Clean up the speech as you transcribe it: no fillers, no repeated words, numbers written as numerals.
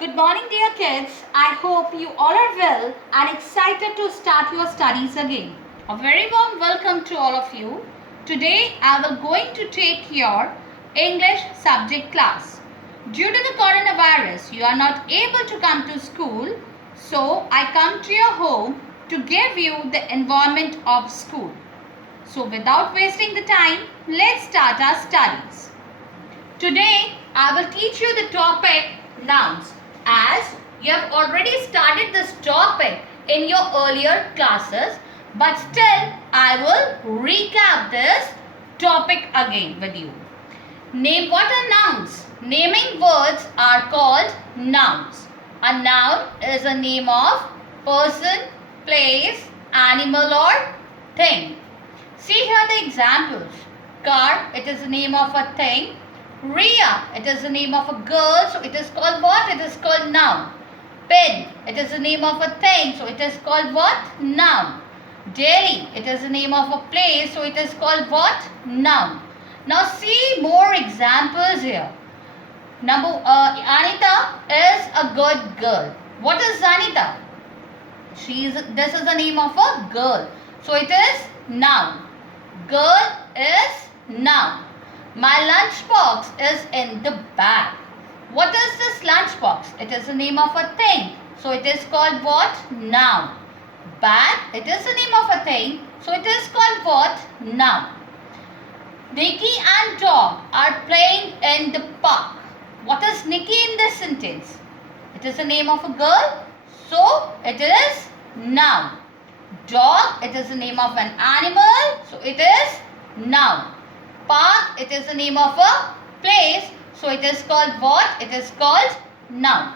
Good morning, dear kids. I hope you all are well and excited to start your studies again. A very warm welcome to all of you. Today I will going to take your English subject class. Due to the coronavirus, you are not able to come to school, so I come to your home to give you the environment of school. So without wasting the time, let's start our studies. Today I will teach you the topic nouns, as you have already started this topic in your earlier classes, but still I will recap this topic again with you. Name what are nouns? Naming words are called nouns. A noun is a name of person, place, animal or thing. See here the examples. Car, it is the name of a thing. Ria, it is the name of a girl, so it is called what? It is called noun. Pen, it is the name of a thing, so it is called what? Noun. Delhi, it is the name of a place, so it is called what? Noun. Now see more examples here. Anita is a good girl. What is Anita? This is the name of a girl, so it is noun. Girl is noun. My lunchbox is in the bag. What is this lunchbox? It is the name of a thing, so it is called what? Noun. Bag, it is the name of a thing, so it is called what? Noun. Nikki and dog are playing in the park. What is Nikki in this sentence? It is the name of a girl, so it is noun. Dog, it is the name of an animal, so it is noun. Park, it is the name of a place, so it is called what? It is called noun.